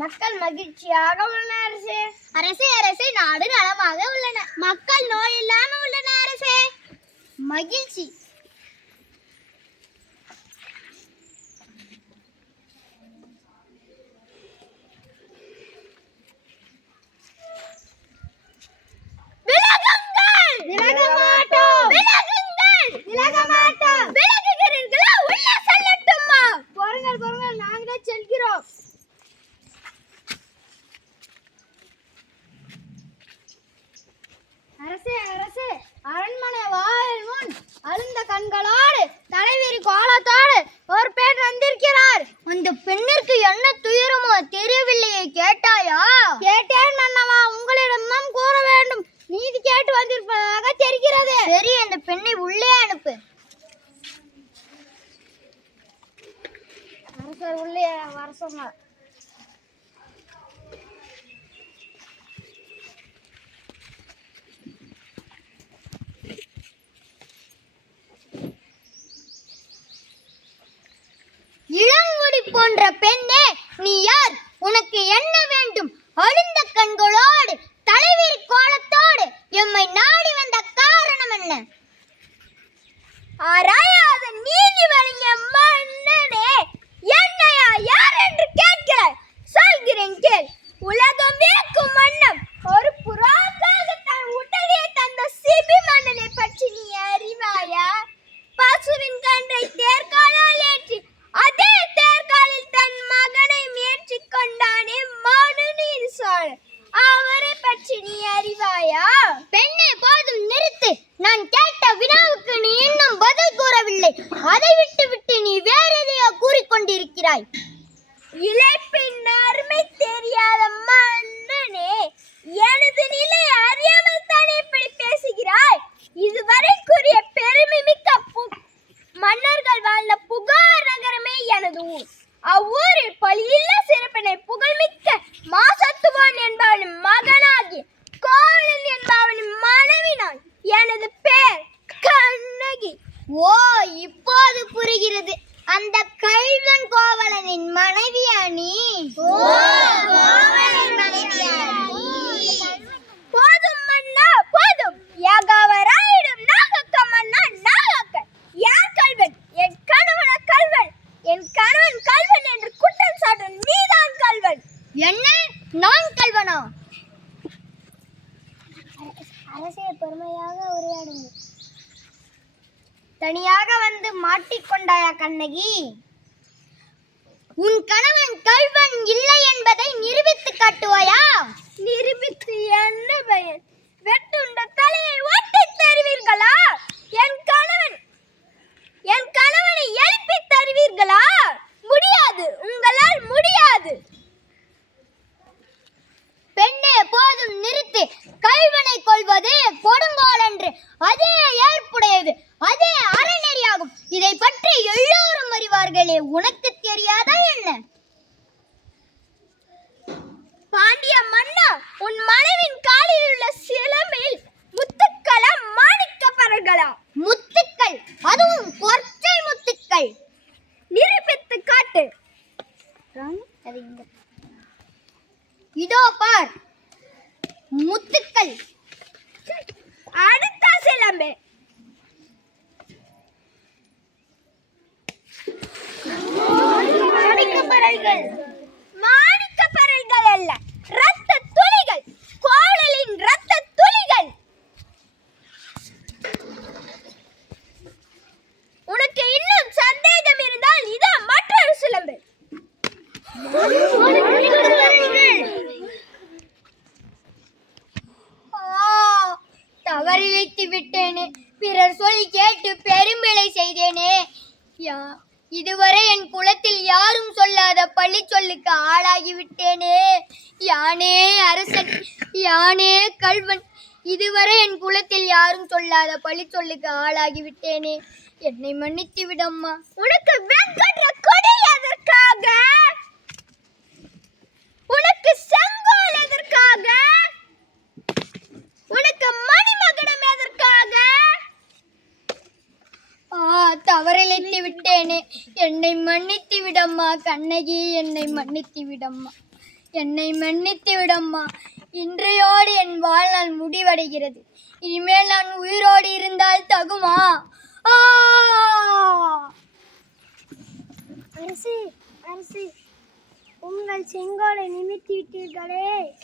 மக்கள் மகிழ்ச்சியாக உள்ளன அரசே. அரசே அரசே, நாடு நலமாக உள்ளன. மக்கள் நோய் இல்லாமல் உள்ளன அரசே. மகிழ்ச்சி. அரசே அரசே, அரண்மனை வாயில் முன் அழுந்த கண்களோடு தலைவிரி கோலத்தோடு ஒரு பெண் வந்திருக்கிறார். அந்த பெண்ணிற்கு என்ன துயரமோ தெரியவில்லையே, கேட்டாயா? கேட்டேன் மன்னவா, உங்களிடம் கூற வேண்டும். நீதி கேட்டு வந்திருப்பதாக தெரிகிறது. சரி, அந்த பெண்ணை உள்ளே அனுப்பு. அரசர் உள்ளே வர சொன்னார். இளங்குடி போன்ற பெண்ணே, நீ யார்? உனக்கு என்ன வேண்டும்? அழுந்த கண்களோடு தலைவிரி கோலத்தோடு எம்மை நாடி வந்த காரணம் என்ன? ஆராயாத நீதி வழங்கிய மன்னனே, என்னையா யார் என்று கேட்கிறாய்? சொல்கிறேன் கேள். உலகம் வியக்கும் மன்னம் ஒரு புறாக்காக தன் உடலையே தந்த சிபி மன்னனை பற்றி நீ அறிவாயா? பசுவின் கன்றை தேர்காலால் ஏற்றி அதே தேர்காலில் தன் மகனை முயற்சி கொண்டானே மனுநீதி சோழன், அவரை பற்றி நீ அறிவாயா? பெண்ணே, போதும் நிறுத்து. நான் கேட்ட வினாவுக்கு நீ இன்னும் பதில் கூறவில்லை. அதை விட்டு நீ வேற எதையோ கூறிக்கொண்டிருக்கிறாய். இழைப்பின் அருமை தெரியாத மன்னனே, எனது நிலை அறியாமல் தானே இப்படி பேசுகிறாய்? இதுவரை கூறிய பெருமை மிக்க மன்னர்கள் வாழ்ந்த புகார் நகரமே எனது ஊர். அவ்வூரில் பலியில்லா சிறப்பினை புகழ்மிக்க மாசத்துவான் என்பவனின் மகனாகி கோவலன் என்பவனின் மனைவினான். எனது பேர் கண்ணகி. ஓ, இப்போது புரிகிறது. அந்த கள்வன் கோவலனின் மனைவியா நீ? போதும் மன்னா, போதும். யாகவராயிடும் நாகக்க மன்னா, நாகக்க. யார் கள்வன்? என் கணவன கள்வன். என் கணவன் கள்வன் என்று குற்றம் சாட்டும் நீதான் கள்வன். என்ன? நான் கள்வனா? அரசே, பெருமையாக உரையாடுங்க. தனியாக வந்து மாட்டிக்கொண்டாயா கண்ணகி? உன் கணவன் கள்வன் இல்லை என்பதை நிரூபித்து காட்டுவாயா? நிரூபித்து என்ன பயன்? வெட்டுண்ட தலையை ஒட்டி தருவீர்களா? என் கணவனை எழுப்பி தருவீர்களா? முடியாது, உங்களால் முடியாது. பெண்ணே, போதும் நிறுத்து. கள்வனை கொள்வது கொடுங்கோல் என்று அதே ஏற்புடையது, அதே அறநெறியாகும். இதை பற்றி எல்லோரும் அறிவார்களே, உனக்கு தெரியாதா என்ன? பாண்டிய மன்னா, உன் மனைவின் காலில் உள்ள சிலம்பில் முத்துக்களா மாணிக்க பரல்களா? முத்துக்கள், அதுவும் கொற்றை முத்துக்கள். நிரூபித்து காட்டு. இதோ பார், முத்துக்கள். அடுத்த சிலம்பு. மாணிக்க பரல்கள் அல்ல, இரத்த துளிகள். கோவலனின் இரத்த துளிகள். உனக்கு இன்னும் சந்தேகம் இருந்தால் இதோ மற்றொரு சிலம்பு. தவறிழைத்து விட்டேனே, பிறர் சொல்லி கேட்டு பெரும்பிழை செய்தேனே. இதுவரை என் குலத்தில் யாரும் சொல்லாத பழி சொல்லுக்கு ஆளாகிவிட்டேனே. யானே அரசன், யானே கள்வன். இதுவரை என் குலத்தில் யாரும் சொல்லாத பழி சொல்லுக்கு ஆளாகிவிட்டேனே. என்னை மன்னித்து விடம்மா. உனக்கு வெண்கொற்ற கொடி எதற்காக? உனக்கு செங்கோல் எதற்காக? உனக்கு மணிமகுடம் எதற்காக? தவறிழைத்து விட்டேனே, என்னை மன்னித்து விடம்மா கண்ணகி, என்னை மன்னித்து விடம்மா. என்னை மன்னித்து விடம்மா. இன்றையோடு என் வாழ்நாள் முடிவடைகிறது. இனிமேல் நான் உயிரோடு இருந்தால் தகுமா? ஆ! அரசே, அரசே, உங்கள் செங்கோலை நிமித்தி விட்டீர்களே.